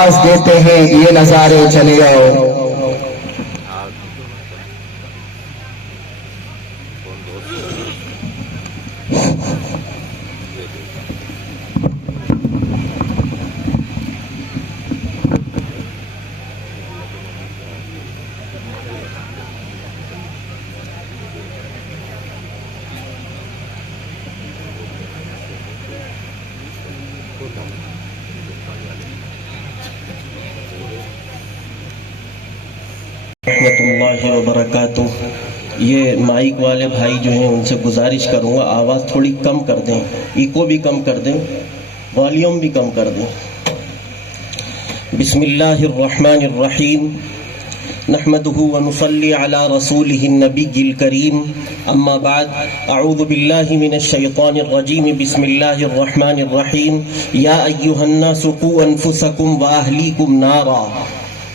دیتے ہیں یہ نظارے چلے آؤ۔ رحمۃ اللہ وبرکاتہ۔ یہ مائک والے بھائی جو ہیں ان سے گزارش کروں گا آواز تھوڑی کم کر دیں، ایکو بھی کم کر دیں، والیوم بھی کم کر دیں۔ بسم اللہ الرحمن الرحیم، نحمده ونصلي على رسوله النبي الكريم، اما بعد، اعوذ باللہ من الشیطان الرجیم، بسم اللہ الرحمن الرحیم۔ یا ایہا الناس قوا انفسکم واہلیکم نارا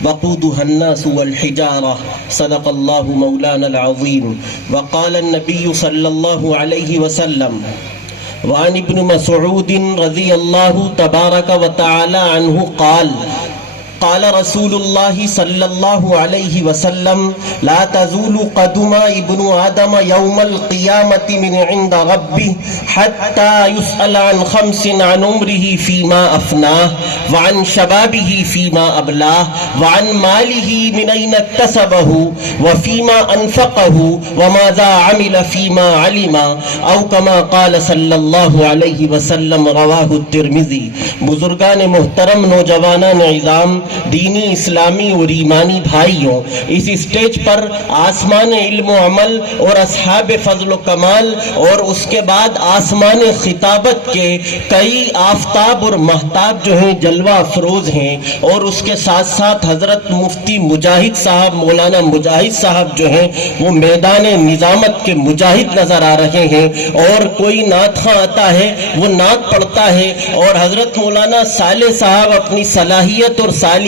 وقودها الناس والحجارة، صدق اللہ مولانا العظیم۔ وقال النبی صلی اللہ علیہ وسلم، وعن ابن مسعود رضی اللہ تبارک وتعالی عنہ قال، قال رسول اللہ صلی اللہ علیہ وسلم، لا تزول قدم ابن آدم یوم القیامت من عند ربه حتى يسأل عن خمس، عن عمره فيما أفناه، وعن شبابه فيما أبلاه، وعن ماله من أين اكتسبه وفيما أنفقه، وماذا عمل فيما علم، أو كما قال صلی اللہ علیہ وسلم، رواہ الترمذی۔ بزرگان محترم، نوجوانان عظام، دینی، اسلامی اور ایمانی بھائیوں، اس اسٹیج پر آسمان علم و عمل اور اصحاب فضل و کمال اور اس کے بعد آسمان خطابت کے کئی آفتاب اور مہتاب جو ہیں جلوہ افروز ہیں، اور اس کے ساتھ ساتھ حضرت مفتی مجاہد صاحب، مولانا مجاہد صاحب جو ہیں وہ میدان نظامت کے مجاہد نظر آ رہے ہیں، اور کوئی نعت خواں آتا ہے وہ نعت پڑھتا ہے، اور حضرت مولانا صالح صاحب اپنی صلاحیت اور صالحیت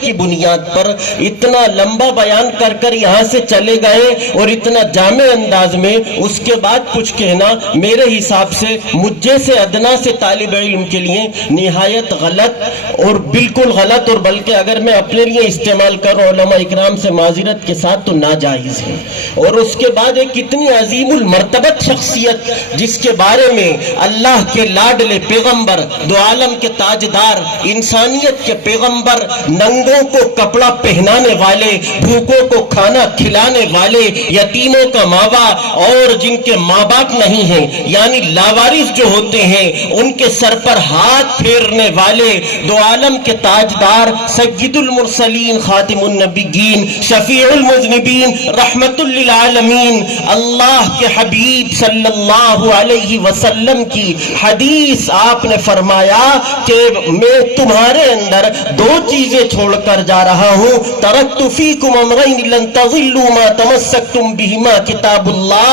کی بنیاد پر اتنا لمبا بیان کر کر یہاں سے چلے گئے، اور اتنا جامع انداز میں اس کے بعد کچھ کہنا میرے حساب سے مجھ جیسے ادنا سے طالب علم کے لیے نہایت غلط اور بالکل غلط، اور بلکہ اگر میں اپنے لیے استعمال کروں علماء اکرام سے معذرت کے ساتھ تو ناجائز ہے۔ اور اس کے بعد ایک اتنی عظیم المرتبت شخصیت جس کے بارے میں اللہ کے لاڈلے پیغمبر، دو عالم کے تاجدار، انسانیت کے پیغمبر، ننگوں کو کپڑا پہنانے والے، بھوکوں کو کھانا کھلانے والے، یتیموں کا ماوا اور جن کے ماں باپ نہیں ہیں یعنی لاوارث جو ہوتے ہیں ان کے سر پر ہاتھ پھیرنے والے، دو عالم کے تاجدار، سید المرسلین، خاتم النبیین، شفیع المذنبین، رحمت للعالمین، اللہ کے حبیب صلی اللہ علیہ وسلم کی حدیث آپ نے فرمایا کہ میں تمہارے اندر دو چیزیں چھوڑ کر جا رہا ہوں، ترکت فیکم امرین لن تضلوا ما تمسکتم بہما، کتاب اللہ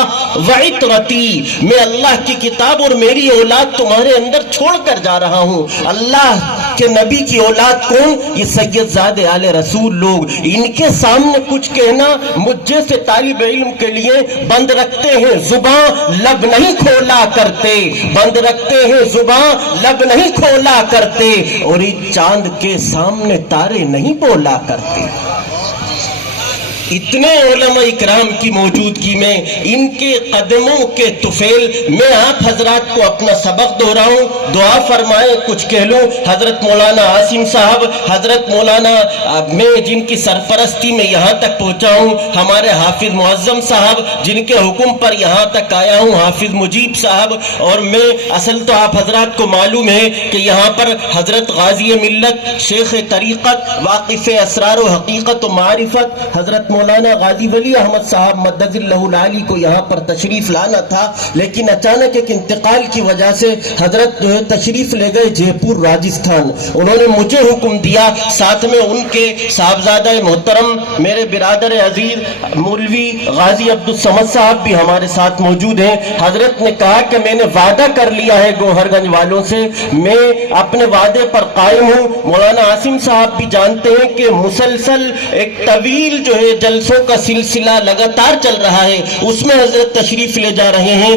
وعطرتی، میں اللہ کی کتاب اور میری اولاد تمہارے اندر چھوڑ کر جا رہا ہوں۔ اللہ کے نبی کی اولاد کون؟ یہ سید زادے آل رسول لوگ، ان کے سامنے کچھ کہنا مجھ جیسے طالب علم کے لیے بند رکھتے ہیں زباں، لب نہیں کھولا کرتے، بند رکھتے ہیں زباں، لب نہیں کھولا کرتے، اور اس چاند کے سامنے تارے نہیں بولا کرتے۔ اتنے علماء اکرام کی موجودگی میں ان کے قدموں کے طفیل میں آپ حضرات کو اپنا سبق دہراؤں، دعا فرمائیں، کچھ کہہ لوں۔ حضرت مولانا عاصم صاحب، حضرت مولانا میں جن کی سرپرستی میں یہاں تک پہنچا ہوں، ہمارے حافظ معظم صاحب جن کے حکم پر یہاں تک آیا ہوں، حافظ مجیب صاحب، اور میں اصل تو آپ حضرات کو معلوم ہے کہ یہاں پر حضرت غازی ملت، شیخ طریقت، واقف اسرار و حقیقت و معرفت حضرت مولانا غازی ولی احمد صاحب مدد اللہ العالی کو یہاں پر تشریف لانا تھا، لیکن اچانک ایک انتقال کی وجہ سے حضرت جو ہے تشریف لے گئے جے پور راجستھان۔ انہوں نے مجھے حکم دیا، ساتھ میں ان کے صاحبزادہ محترم میرے برادر عزیز مولوی غازی عبدالصمد صاحب بھی ہمارے ساتھ موجود ہیں۔ حضرت نے کہا کہ میں نے وعدہ کر لیا ہے گوہر گنج والوں سے، میں اپنے وعدے پر قائم ہوں۔ مولانا عاصم صاحب بھی جانتے ہیں کہ مسلسل ایک طویل جو ہے جلسوں کا سلسلہ لگاتار چل رہا ہے، اس میں حضرت تشریف لے جا رہے ہیں۔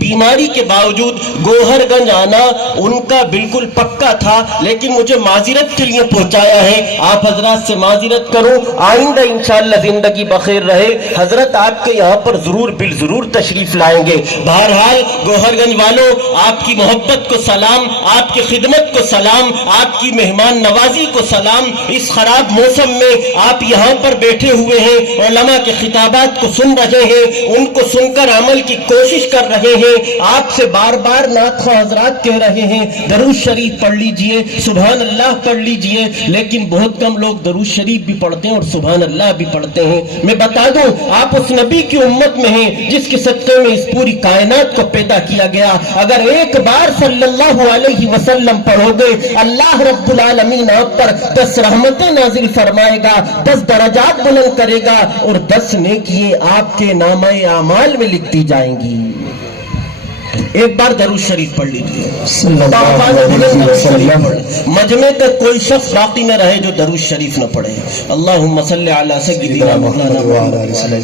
بیماری کے باوجود گوہر گنج آنا ان کا بالکل پکا تھا، لیکن مجھے معذرت کے لیے پہنچایا ہے۔ آپ حضرات سے معذرت کروں، آئندہ انشاءاللہ زندگی بخیر رہے، حضرت آپ کے یہاں پر ضرور بالضرور تشریف لائیں گے۔ بہرحال گوہر گنج والوں، آپ کی محبت کو سلام، آپ کی خدمت کو سلام، آپ کی مہمان نوازی کو سلام۔ اس خراب موسم میں آپ یہاں پر بیٹھے ہوئے ہیں، علماء کے خطابات کو سن رہے ہیں، ان کو سن کر عمل کی کوشش کر رہے ہیں۔ آپ سے بار بار نعت خواہ حضرات کہہ رہے ہیں درود شریف پڑھ لیجئے، سبحان اللہ پڑھ لیجئے، لیکن بہت کم لوگ درود شریف بھی پڑھتے ہیں اور سبحان اللہ بھی پڑھتے ہیں۔ میں بتا دوں، آپ اس نبی کی امت میں ہیں جس کے صدقے میں اس پوری کائنات کو پیدا کیا گیا۔ اگر ایک بار صلی اللہ علیہ وسلم پڑھو گے، اللہ رب العالمین آپ پر 10 رحمتیں نازل فرمائے گا، 10 درجات بلند کرے گا، اور 10 نیکیاں آپ کے نامہ اعمال میں لکھ دی جائیں گی۔ ایک بار درود شریف پڑھ لیجیے، مجمع تک کوئی شخص باقی نہ رہے جو درود شریف نہ پڑھے۔ اللہم صلی علی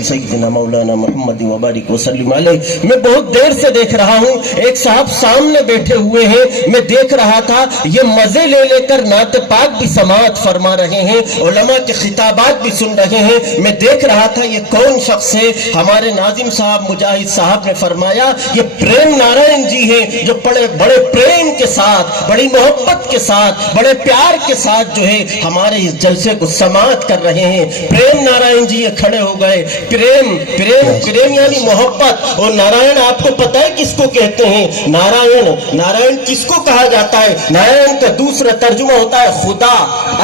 سیدنا مولانا محمد وبارک وسلم علیہ۔ میں بہت دیر سے دیکھ رہا ہوں، ایک صاحب سامنے بیٹھے ہوئے ہیں، میں دیکھ رہا تھا یہ مزے لے لے کر نعت پاک بھی سماعت فرما رہے ہیں، علماء کے خطابات بھی سن رہے ہیں۔ میں دیکھ رہا تھا یہ کون شخص ہے؟ ہمارے ناظم صاحب مجاہد صاحب نے فرمایا یہ پریم نارائن جی ہیں، جو بڑے پریم کے ساتھ، بڑی محبت کے ساتھ، بڑے پیار کے ساتھ جو ہے ہمارے اس جلسے کو سماعت کر رہے ہیں۔ پریم نارائن جی یہ کھڑے ہو گئے۔ پریم یعنی محبت، اور نارائن آپ کو پتہ ہے کس کو کہتے ہیں؟ نارائن کس کو کہا جاتا ہے؟ نارائن کا دوسرا ترجمہ ہوتا ہے خدا،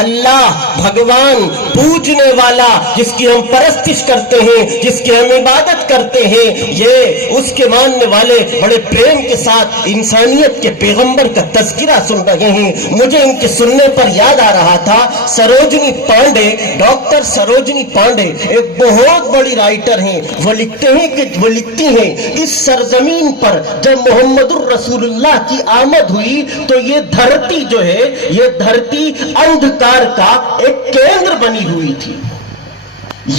اللہ، بھگوان، پوجنے والا، جس کی ہم پرستش کرتے ہیں، جس کی ہم عبادت کرتے ہیں۔ یہ اس کے ماننے والے بڑے پریم کے ساتھ انسانیت کے پیغمبر کا تذکرہ سن رہے ہیں۔ مجھے ان کے سننے پر یاد آ رہا تھا سروجنی پانڈے، ڈاکٹر سروجنی پانڈے ایک بہت بڑی رائٹر ہیں۔ وہ لکھتی ہیں اس سرزمین پر جب محمد الرسول اللہ کی آمد ہوئی تو یہ دھرتی جو ہے، یہ دھرتی اندھکار کا ایک کیندر بنی ہوئی تھی۔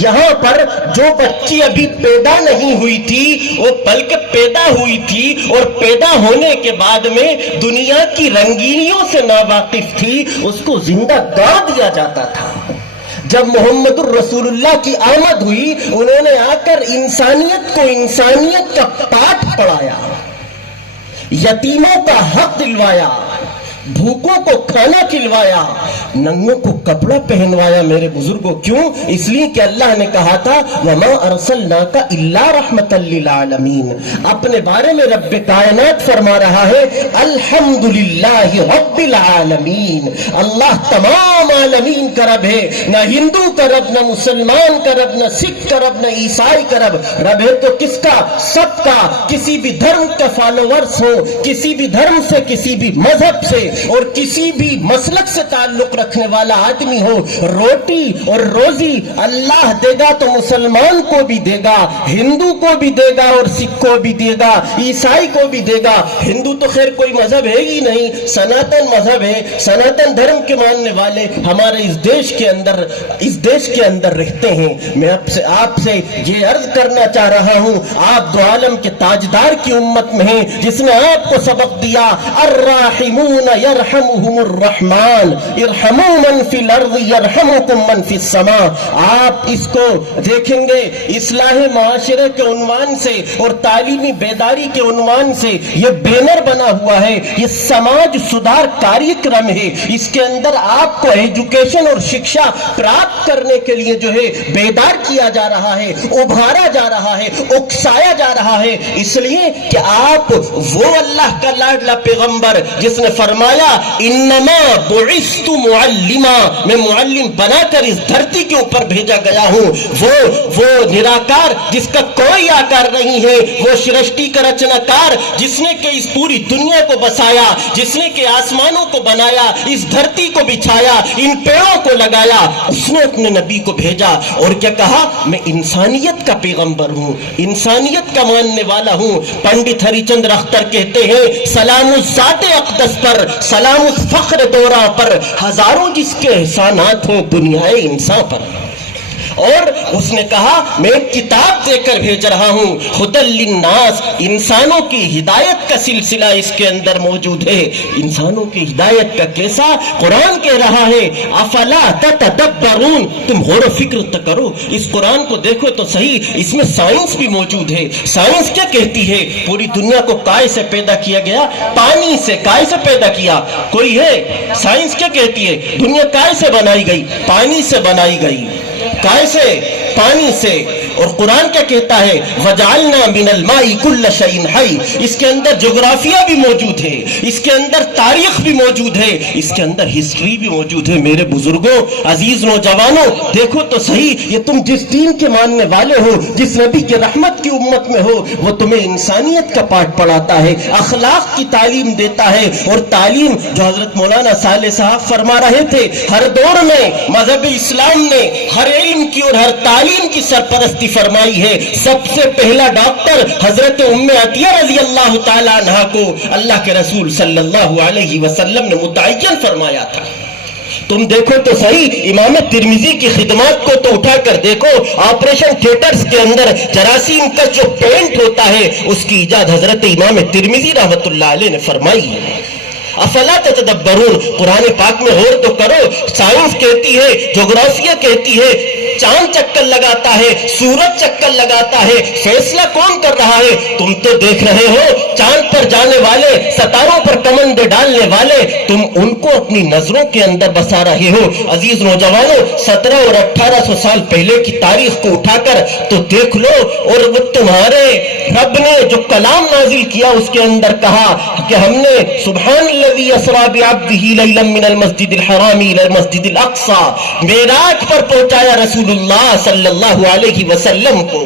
یہاں پر جو بچی ابھی پیدا نہیں ہوئی تھی وہ بلکہ پیدا ہوئی تھی، اور پیدا ہونے کے بعد میں دنیا کی رنگینیوں سے ناواقف تھی، اس کو زندہ گاڑ دیا جاتا تھا۔ جب محمد الرسول اللہ کی آمد ہوئی، انہوں نے آ کر انسانیت کو انسانیت کا پاٹھ پڑھایا، یتیموں کا حق دلوایا، بھوکوں کو کھانا کھلوایا، ننگوں کو کپڑا پہنوایا۔ میرے بزرگوں کیوں؟ اس لیے کہ اللہ نے کہا تھا وَمَا أَرْسَلْنَاكَ إِلَّا رَحْمَةً لِّلْعَالَمِينَ۔ اپنے بارے میں رب کائنات فرما رہا ہے الحمدللہ رب العالمین، اللہ تمام عالمین کا رب ہے، نہ ہندو کا رب، نہ مسلمان کا رب، نہ سکھ کا رب، نہ عیسائی کا رب ہے تو کس کا؟ سب کا۔ کسی بھی دھرم کا فالوورز ہو، کسی بھی دھرم سے، کسی بھی مذہب سے اور کسی بھی مسلک سے تعلق رکھنے والا آدمی ہو، روٹی اور روزی اللہ دے گا تو مسلمان کو بھی دے گا، ہندو کو بھی دے گا اور سکھ کو بھی دے گا، عیسائی کو بھی دے گا۔ ہندو تو خیر کوئی مذہب ہے ہی نہیں، سناتن مذہب ہے، سناتن دھرم کے ماننے والے ہمارے اس دیش کے اندر رہتے ہیں۔ میں آپ سے یہ عرض کرنا چاہ رہا ہوں، آپ دو عالم کے تاجدار کی امت میں ہیں، جس نے آپ کو سبق دیا الراحمون یرحمہم الرحمن ارحموا من فی الارض یرحمکم من فی السماء۔ آپ اس کو دیکھیں گے اصلاح معاشرے کے عنوان سے اور تعلیمی بیداری کے عنوان سے یہ بینر بنا ہوا ہے، یہ سماج سدھار کاریکرم ہے۔ اس کے اندر آپ کو ایجوکیشن اور شکشا پراپت کرنے کے لیے جو ہے بیدار کیا جا رہا ہے، ابھارا جا رہا ہے، اکسایا جا رہا ہے، اس لیے کہ آپ وہ اللہ کا لاڈلا پیغمبر جس نے فرمایا انما بعثت معلما، میں معلم بنا کر اس دھرتی کے اوپر بھیجا گیا ہوں، وہ نراکار جس کا کوئی آکار نہیں ہے، وہ سرشٹی کا رچناکار جس نے کہ اس پوری دنیا کو بسایا، جس نے کہ آسمانوں کو بنایا، اس دھرتی کو بچھایا، ان پیڑوں کو لگایا، اس نے اپنے نبی کو بھیجا اور کیا کہا؟ میں انسانیت کا پیغمبر ہوں، انسانیت کا ماننے والا ہوں۔ پنڈت ہری چندر اختر کہتے ہیں سلام الذات اقدس پر، سلام الفخر دورہ پر، ہزاروں جس کے احسانات ہوں دنیا انسان پر۔ اور اس نے کہا میں ایک کتاب دے کر بھیج رہا ہوں، ہدی للناس، انسانوں کی ہدایت کا سلسلہ اس کے اندر موجود ہے۔ انسانوں کی ہدایت کا کیسا؟ قرآن کہہ رہا ہے افلا تتدبرون، تم غور و فکر تو کرو، اس قرآن کو دیکھو تو صحیح، اس میں سائنس بھی موجود ہے۔ سائنس کیا کہتی ہے؟ پوری دنیا کو کائے سے پیدا کیا گیا؟ پانی سے۔ کائے سے پیدا کیا کوئی ہے؟ سائنس کیا کہتی ہے؟ دنیا کائے سے بنائی گئی؟ پانی سے بنائی گئی۔ کائے سے؟ پانی سے۔ اور قرآن کیا کہتا ہے؟ وَجَعَلْنَا مِنَ الْمَاءِ كُلَّ شَيْءٍ حَيٍّ، اس کے اندر جغرافیہ بھی موجود ہے، اس کے اندر تاریخ بھی موجود ہے، اس کے اندر ہسٹری بھی موجود ہے۔ میرے بزرگوں، عزیز نوجوانوں، دیکھو تو صحیح، یہ تم جس دین کے ماننے والے ہو، جس نبی کے رحمت کی امت میں ہو، وہ تمہیں انسانیت کا پاٹ پڑھاتا ہے، اخلاق کی تعلیم دیتا ہے۔ اور تعلیم جو حضرت مولانا صالح صاحب فرما رہے تھے، ہر دور میں مذہب اسلام نے ہر علم کی اور ہر تعلیم کی سرپرستی فرمائی ہے۔ سب سے پہلا ڈاکٹر حضرت ام عطیہ رضی اللہ تعالی عنہا کو اللہ کے رسول صلی اللہ علیہ وسلم نے متعین فرمایا تھا۔ تم دیکھو تو صحیح، امام ترمذی کی خدمات کو تو اٹھا کر دیکھو، آپریشن تھیٹرز کے اندر جراثیم کا جو پینٹ ہوتا ہے، اس کی ایجاد حضرت امام ترمذی رحمت اللہ علیہ نے فرمائی ہے۔ افلا تتدبرون، قرآن پاک میں غور تو کرو، سائنس کہتی ہے، جغرافیہ کہتی ہے، چاند چکر لگاتا ہے، سورج چکر لگاتا ہے، فیصلہ کون کر رہا ہے؟ تم تو دیکھ رہے ہو، چاند پر جانے والے، ستاروں پر کمندے ڈالنے والے، تم ان کو اپنی نظروں کے اندر بسا رہے ہو۔ عزیز نوجوانوں، 17 اور 1800 سال پہلے کی تاریخ کو اٹھا کر تو دیکھ لو، اور وہ تمہارے رب نے جو کلام نازل کیا اس کے اندر کہا کہ ہم نے سبحان الذی اسری بعبدہ لیلا من المسجد الحرام الی المسجد الاقصی، معراج پر پہنچایا رسول اللہ صلی اللہ علیہ وسلم کو۔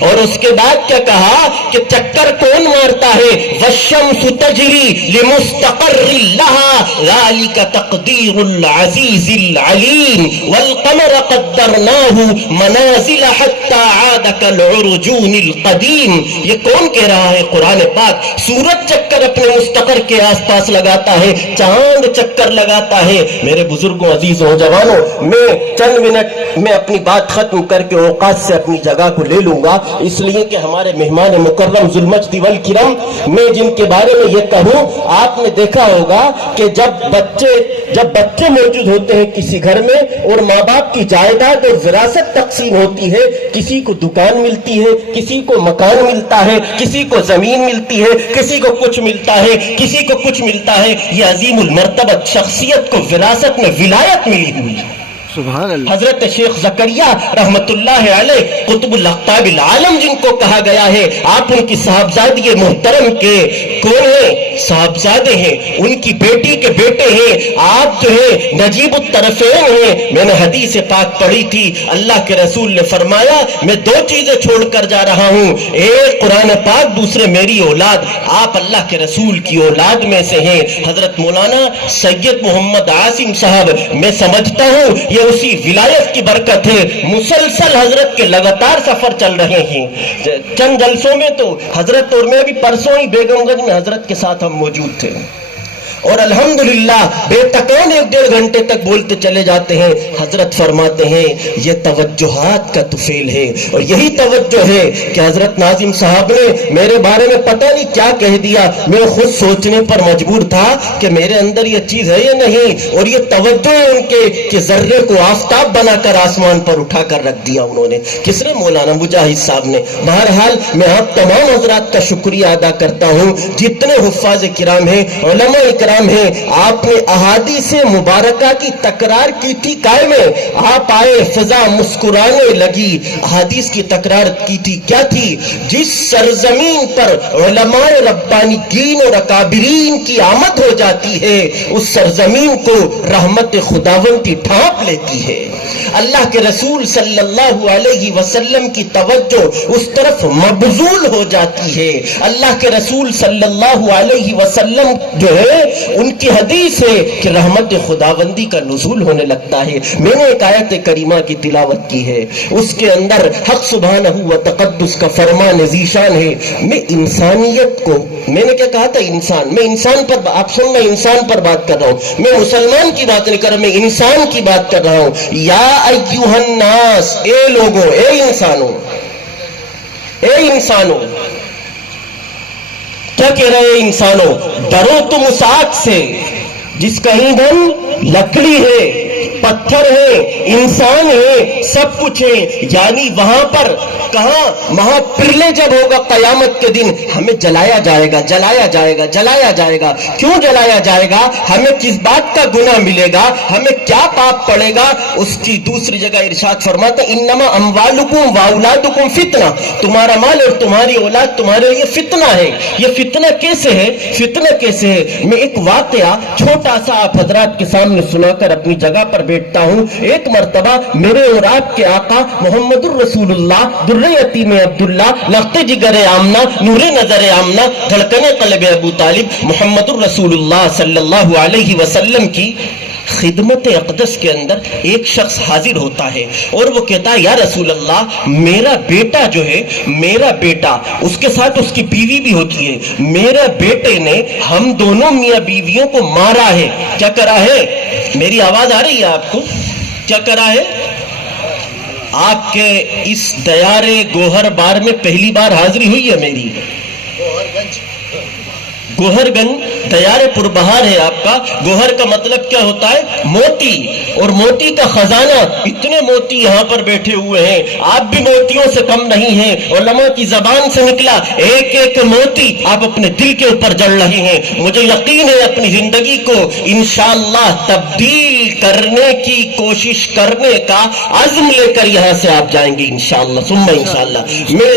اور اس کے بعد کیا کہا کہ چکر کون مارتا ہے؟ والشمس تجری لمستقر لها ذلك تقدیر العزیز العلیم والقمر قدرناه منازل حتى عاد كالعرجون القدیم۔ یہ کون کہہ رہا ہے؟ قرآن پاک۔ سورج چکر اپنے مستقر کے آس پاس لگاتا ہے، چاند چکر لگاتا ہے۔ میرے بزرگوں، عزیز نوجوانوں، میں چند منٹ میں اپنی بات ختم کر کے اوقات سے اپنی جگہ کو لے لوں گا، اس لیے کہ ہمارے مہمان مکرم ذوالمجد والکرم، میں جن کے بارے میں یہ کہوں، آپ نے دیکھا ہوگا کہ جب بچے موجود ہوتے ہیں کسی گھر میں اور ماں باپ کی جائیداد اور وراثت تقسیم ہوتی ہے، کسی کو دکان ملتی ہے، کسی کو مکان ملتا ہے، کسی کو زمین ملتی ہے، کسی کو کچھ ملتا ہے، کسی کو کچھ ملتا ہے۔ یہ عظیم المرتبہ شخصیت کو وراثت میں ولایت ملی ہوئی ہے۔ سبحان اللہ۔ حضرت شیخ زکریا رحمت اللہ علیہ قطب الاقطاب العالم جن کو کہا گیا ہے، آپ ان کی صاحبزادی محترم کے کون ہیں؟ صاحبزادے ہیں، ان کی بیٹی کے بیٹے ہیں، آپ جو ہے نجیب الطرفین ہیں۔ میں نے حدیث پاک پڑھی تھی، اللہ کے رسول نے فرمایا میں دو چیزیں چھوڑ کر جا رہا ہوں، ایک قرآن پاک، دوسرے میری اولاد۔ آپ اللہ کے رسول کی اولاد میں سے ہیں۔ حضرت مولانا سید محمد عاصم صاحب، میں سمجھتا ہوں یہ اسی ولایت کی برکت ہے، مسلسل حضرت کے لگاتار سفر چل رہے ہیں۔ چند جلسوں میں تو حضرت اور میں بھی پرسوں ہی بیگم گنج میں حضرت کے ساتھ ہم موجود تھے، اور الحمدللہ بے تکان 1.5 گھنٹے تک بولتے چلے جاتے ہیں۔ حضرت فرماتے ہیں یہ توجہات کا طفیل ہے، اور یہی توجہ ہے کہ حضرت ناظم صاحب نے میرے بارے میں پتہ نہیں کیا کہہ دیا، میں خود سوچنے پر مجبور تھا کہ میرے اندر یہ چیز ہے یا نہیں، اور یہ توجہ ہے ان کے کہ ذرے کو آفتاب بنا کر آسمان پر اٹھا کر رکھ دیا انہوں نے۔ کس نے؟ مولانا مجاہد صاحب نے۔ بہرحال میں آپ تمام حضرات کا شکریہ ادا کرتا ہوں، جتنے حفاظ کرام ہیں، علماء کرام ہیں، آپ نے احادیث مبارکہ کی تکرار کی تھی قائم ہے، آپ آئے، فضا مسکرانے لگی، احادیث کی تکرار کی تھی، کیا تھی؟ جس سرزمین پر علماء ربانیین اور اکابرین کی آمد ہو جاتی ہے، اس سرزمین کو رحمت خداوند کی ڈھانپ لیتی ہے۔ اللہ کے رسول صلی اللہ علیہ وسلم کی توجہ اس طرف مبذول ہو جاتی ہے۔ اللہ کے رسول صلی اللہ علیہ وسلم جو ہے ان کی حدیث ہے کہ رحمت خداوندی کا نزول ہونے لگتا ہے. میں نے ایک آیت کریمہ کی تلاوت کی ہے, اس کے اندر حق سبحانہ و تقدس کا فرمان ذیشان ہے. میں انسانیت کو, میں نے کیا کہا تھا, انسان, میں انسان پر, آپ سن, میں انسان پر بات کر رہا ہوں, میں مسلمان کی بات نہیں کر رہا, میں انسان کی بات کر رہا ہوں. یا ایھا الناس, اے لوگوں, اے انسانوں, اے انسانوں, کیا کہہ رہے ہیں انسانوں, ڈرو تم اس آگ سے جس کا ایندھن لکڑی ہے, پتھر ہے, انسان ہے, سب کچھ ہے. یعنی وہاں پر, کہاں, وہاں پرلے جب ہوگا قیامت کے دن, ہمیں جلایا جائے گا, جلایا جائے گا, جلایا جائے گا. کیوں جلایا جائے گا, ہمیں کس بات کا گناہ ملے گا, ہمیں کیا پاپ پڑے گا. اس کی دوسری جگہ ارشاد فرماتا ہے انما اموالکم واولادکم فتنہ, تمہارا مال اور تمہاری اولاد تمہارے لیے فتنہ ہے. یہ فتنہ کیسے ہے, فتنہ کیسے ہے. میں ایک واقعہ چھوٹا سا آپ حضرات کے سامنے سنا کر اپنی جگہ پر بیٹھتا ہوں. ایک مرتبہ میرے اور آپ کے آقا محمد الرسول اللہ در یتیم عبداللہ لخت جگر آمنہ نور نظر آمنہ دھڑکن قلب ابو طالب محمد الرسول اللہ صلی اللہ علیہ وسلم کی خدمت اقدس کے اندر ایک شخص حاضر ہوتا ہے اور وہ کہتا ہے یا رسول اللہ, میرا بیٹا جو ہے, میرا بیٹا, اس کے ساتھ اس کی بیوی بھی ہوتی ہے, میرے بیٹے نے ہم دونوں میاں بیویوں کو مارا ہے. کیا کرا ہے, میری آواز آ رہی ہے آپ کو, کیا کرا ہے. آپ کے اس دیار گوہر بار میں پہلی بار حاضری ہوئی ہے میری, گوہر گنج دیار پربہار ہے آپ کا. گوہر کا مطلب کیا ہوتا ہے, موتی, اور موتی کا خزانہ. اتنے موتی یہاں پر بیٹھے ہوئے ہیں, آپ بھی موتیوں سے کم نہیں ہیں. علماء کی زبان سے نکلا ایک ایک موتی آپ اپنے دل کے اوپر جڑ رہے ہیں. مجھے یقین ہے اپنی زندگی کو انشاءاللہ تبدیل کرنے کی کوشش کرنے کا عزم لے کر یہاں سے آپ جائیں گے انشاءاللہ ثم انشاءاللہ. میں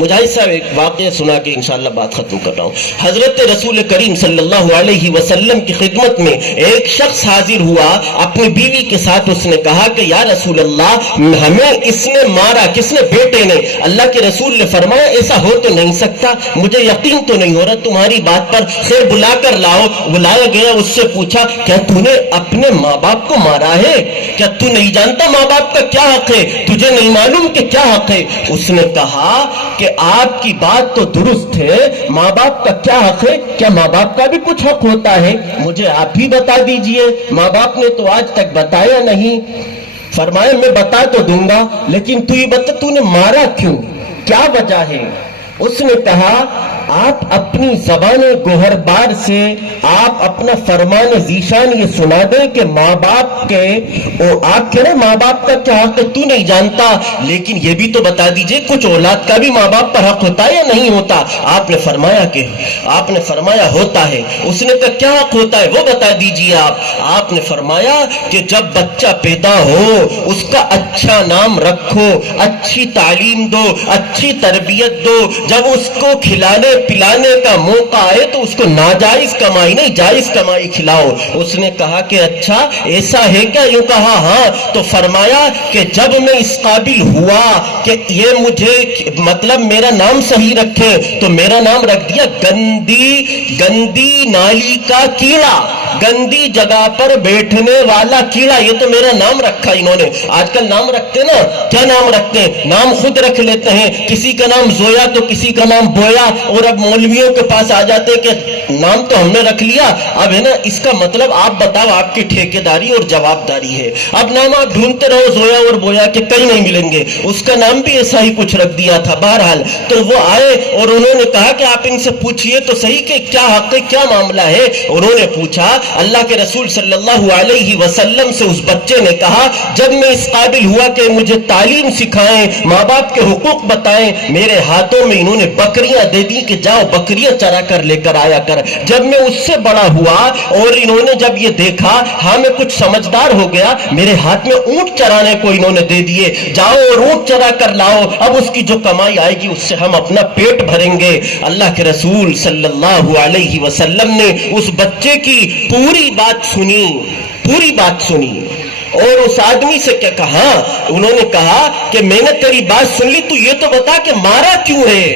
مجاہد صاحب ایک واقعہ سنا کے انشاءاللہ بات ختم کر رہا ہوں. حضرت رسول کریم صلی اللہ علیہ وسلم کی خدمت میں ایک شخص حاضر ہوا اپنی بیوی کے ساتھ. اس نے کہا کہ یا رسول اللہ, ہمیں اس نے مارا. کس نے, بیٹے نے. اللہ کے رسول نے فرمایا ایسا ہو تو نہیں سکتا, مجھے یقین تو نہیں ہو رہا تمہاری بات پر. خیر بلا کر لاؤ. بلایا گیا, اس سے پوچھا کیا تو نے اپنے ماں باپ کو مارا ہے, کیا تو نہیں جانتا ماں باپ کا کیا حق ہے, تجھے نہیں معلوم کہ کیا حق ہے. اس نے کہا کہ آپ کی بات تو درست ہے, ماں باپ کا کیا حق ہے, کیا ماں باپ کا بھی کچھ حق ہوتا ہے, مجھے آپ ہی بتا دیجئے. ماں باپ نے تو آج تک بتایا نہیں. فرمایا میں بتا تو دوں گا, لیکن تو یہ بتا تو نے مارا کیوں, کیا وجہ ہے. اس نے کہا آپ اپنی زبان گوہر بار سے آپ اپنا فرمان ذیشان یہ سنا دیں کہ ماں باپ کے, آپ کہہ رہے ماں باپ کا کیا حق ہے تو نہیں جانتا, لیکن یہ بھی تو بتا دیجئے کچھ اولاد کا بھی ماں باپ پر حق ہوتا ہے یا نہیں ہوتا. آپ نے فرمایا ہوتا ہے. اس نے کہا کیا حق ہوتا ہے وہ بتا دیجئے آپ. آپ نے فرمایا کہ جب بچہ پیدا ہو اس کا اچھا نام رکھو, اچھی تعلیم دو, اچھی تربیت دو. جب اس کو کھلانے پلانے کا موقع آئے تو اس کو ناجائز کمائی نہیں جائز کمائی کھلاؤ. اس نے کہا کہ اچھا ایسا ہے کیا, یوں کہا ہاں. تو فرمایا کہ جب میں اس قابل ہوا کہ یہ مجھے مطلب میرا نام صحیح رکھے تو میرا نام رکھ دیا گندی نالی کا کیڑا, گندی جگہ پر بیٹھنے والا کیڑا. یہ تو میرا نام رکھا انہوں نے. آج کل نام رکھتے نا, کیا نام رکھتے ہیں, نام خود رکھ لیتے ہیں. کسی کا نام زویا تو کسی کا نام بویا, اور اب مولویوں کے پاس آ جاتے کہ نام تو ہم نے رکھ لیا, اب ہے نا اس کا مطلب آپ بتاؤ, آپ کی ٹھیکیداری اور جوابداری ہے. اب نام آپ ڈھونڈتے رہو زویا اور بویا کے کہیں نہیں ملیں گے. اس کا نام بھی ایسا ہی کچھ رکھ دیا تھا. بہرحال تو وہ آئے اور انہوں نے کہا کہ آپ ان سے پوچھئے تو صحیح کہ کیا حق ہے, کیا معاملہ ہے. انہوں نے پوچھا. اللہ کے رسول صلی اللہ علیہ وسلم سے اس بچے نے کہا جب میں اس قابل ہوا کہ مجھے تعلیم سکھائیں, ماں باپ کے حقوق بتائیں, میرے ہاتھوں میں انہوں نے بکریاں دے دی کہ جاؤ بکریاں چرا کر لے کر آیا کر. جب میں اس سے بڑا ہوا اور انہوں نے جب یہ دیکھا, ہاں میں کچھ سمجھدار ہو گیا, میرے ہاتھ میں اونٹ چرانے کو انہوں نے دے دیے, جاؤ اور اونٹ چرا کر لاؤ, اب اس کی جو کمائی آئے گی اس سے ہم اپنا پیٹ بھریں گے. اللہ کے رسول صلی اللہ علیہ وسلم نے اس بچے کی پوری بات سنی اور اس آدمی سے کیا کہا, انہوں نے کہا کہ میں نے تیری بات سن لی, تو یہ تو بتا کہ مارا کیوں ہے.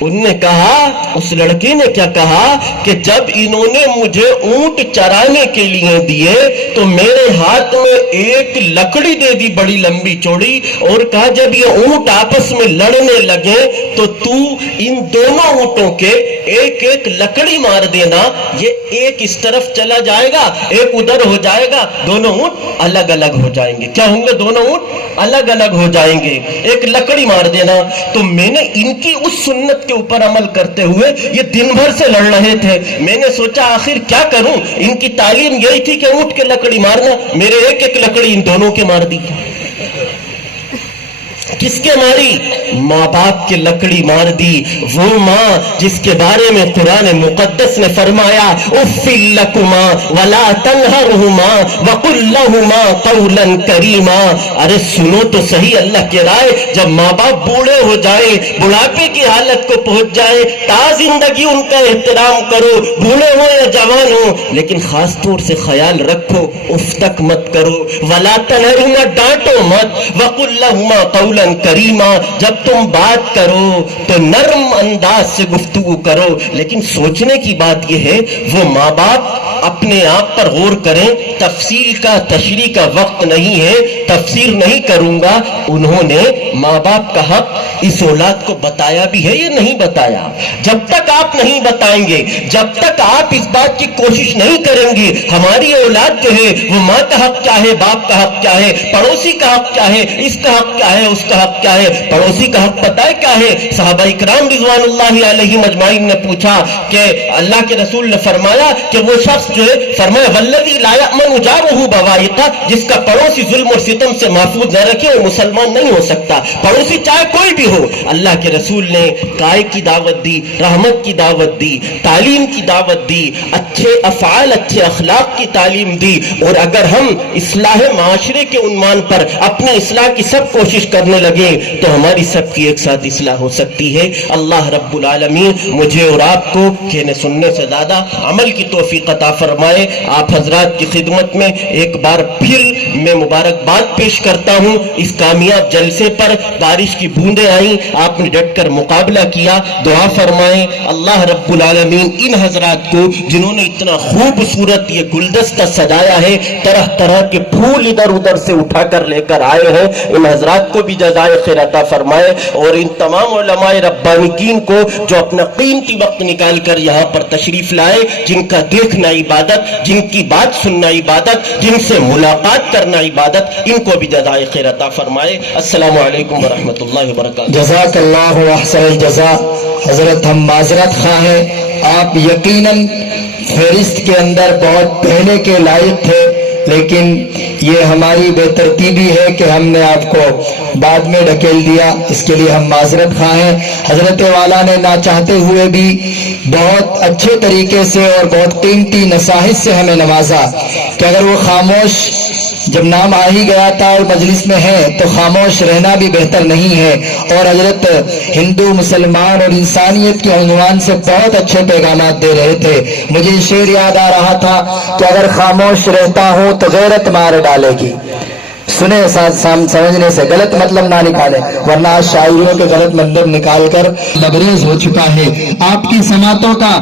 انہوں نے کہا, اس لڑکے نے کیا کہا کہ جب انہوں نے مجھے اونٹ چرانے کے لیے دیے تو میرے ہاتھ میں ایک لکڑی دے دی بڑی لمبی چوڑی, اور کہا جب یہ اونٹ آپس میں لڑنے لگے تو تو ان دونوں اونٹوں کے ایک ایک لکڑی مار دینا, یہ ایک اس طرف چلا جائے گا ایک ادھر ہو جائے گا, دونوں اونٹ الگ الگ ہو جائیں گے. کیا ہوں گے؟ دونوں اونٹ الگ الگ ہو جائیں گے, ایک لکڑی مار دینا. تو میں نے ان کی اس سنت کے اوپر عمل کرتے ہوئے, یہ دن بھر سے لڑ رہے تھے, میں نے سوچا آخر کیا کروں, ان کی تعلیم یہی تھی کہ اونٹ کے لکڑی مارنا, میرے ایک ایک لکڑی ان دونوں کے مار دی. کس کے ماری؟ ماں باپ کے لکڑی مار دی. وہ ماں جس کے بارے میں قرآن مقدس نے فرمایا اف لکما ولا تنہرہما وقل لہما قولا کریما. ارے سنو تو صحیح اللہ کی رائے, جب ماں باپ بوڑھے ہو جائیں, بڑھاپے کی حالت کو پہنچ جائیں, تا زندگی ان کا احترام کرو, بوڑھے ہو یا جوان ہو, لیکن خاص طور سے خیال رکھو اف تک مت کرو. ولا تنہرہما, ڈانٹو مت. وقل لہما قولا کریما, جب تم بات کرو تو نرم انداز سے گفتگو کرو. لیکن سوچنے کی بات یہ ہے, وہ ماں باپ اپنے آپ پر غور کریں, تفصیل کا تشریح کا وقت نہیں ہے, تفسیر نہیں کروں گا. انہوں نے ماں باپ کا حق اس اولاد کو بتایا بھی ہے یا نہیں بتایا؟ جب تک آپ نہیں بتائیں گے, جب تک آپ اس بات کی کوشش نہیں کریں گے ہماری اولاد جو ہے وہ ماں کا حق کیا ہے, باپ کا حق کیا ہے, پڑوسی کا حق کیا ہے, اس کا حق کیا ہے, اس کا حق کیا ہے. پڑوسی کا حق پتہ ہے کیا ہے؟ صحابہ اکرام رضوان اللہ علیہم اجمعین نے پوچھا کہ اللہ کے رسول نے فرمایا کہ وہ شخص جو ہے, فرمایا والذی لا یأمن جارہ بوائقہ, جس کا پڑوسی ظلم اور ستم سے محفوظ نہ رکھے وہ مسلمان نہیں ہو سکتا, پڑوسی چاہے کوئی بھی ہو. اللہ کے رسول نے کائے کی دعوت دی, رحمت کی دعوت دی, تعلیم کی دعوت دی, اچھے افعال اچھے اخلاق کی تعلیم دی. اور اگر ہم اصلاح معاشرے کے عنوان پر اپنی اصلاح کی سب کوشش کرنے لگے تو ہماری سب کی ایک ساتھ اصلاح ہو سکتی ہے. اللہ رب العالمین مجھے اور آپ کو کہنے سننے سے زیادہ عمل کی توفیق عطا فرمائے. آپ حضرات کی خدمت میں ایک بار پھر میں مبارکباد پیش کرتا ہوں اس کامیاب جلسے پر. بارش کی بوندیں آئیں, آپ نے ڈٹ کر مقابلہ کیا, دعا فرمائیں اللہ رب العالمین ان حضرات کو جنہوں نے اتنا خوبصورت یہ گلدستہ سجایا ہے, طرح طرح کے پھول ادھر ادھر سے اٹھا کر لے کر آئے ہیں, ان حضرات کو بھی جزائے خیر عطا فرمائے. اور ان تمام علماء ربانیین کو جو اپنا قیمتی وقت نکال کر یہاں پر تشریف لائے, جن کا دیکھنا عبادت, جن کی بات سننا عبادت, جن سے ملاقات کرنا عبادت, ان کو بھی جزائے خیر عطا فرمائے. السلام علیکم ورحمۃ اللہ وبرکاتہ. جزاک اللہ احسن الجزا. حضرت ہم معذرت خواہ ہیں, آپ یقیناً فہرست کے اندر بہت پہلے کے لائق تھے, لیکن یہ ہماری بے ترتیبی ہے کہ ہم نے آپ کو بعد میں ڈھکیل دیا, اس کے لیے ہم معذرت خواہ ہیں. حضرت والا نے نہ چاہتے ہوئے بھی بہت اچھے طریقے سے اور بہت قیمتی نصائح سے ہمیں نوازا کہ اگر وہ خاموش جب نام آ ہی گیا تھا اور مجلس میں ہے تو خاموش رہنا بھی بہتر نہیں ہے. اور حضرت ہندو مسلمان اور انسانیت کے عنوان سے بہت اچھے پیغامات دے رہے تھے. مجھے شعر یاد آ رہا تھا کہ اگر خاموش رہتا ہوں تو غیرت مار ڈالے گی. سنے سمجھنے سے غلط مطلب نہ نکالے, ورنہ شاعریوں کے غلط مطلب نکال کر لبریز ہو چکا ہے. آپ کی سماعتوں کا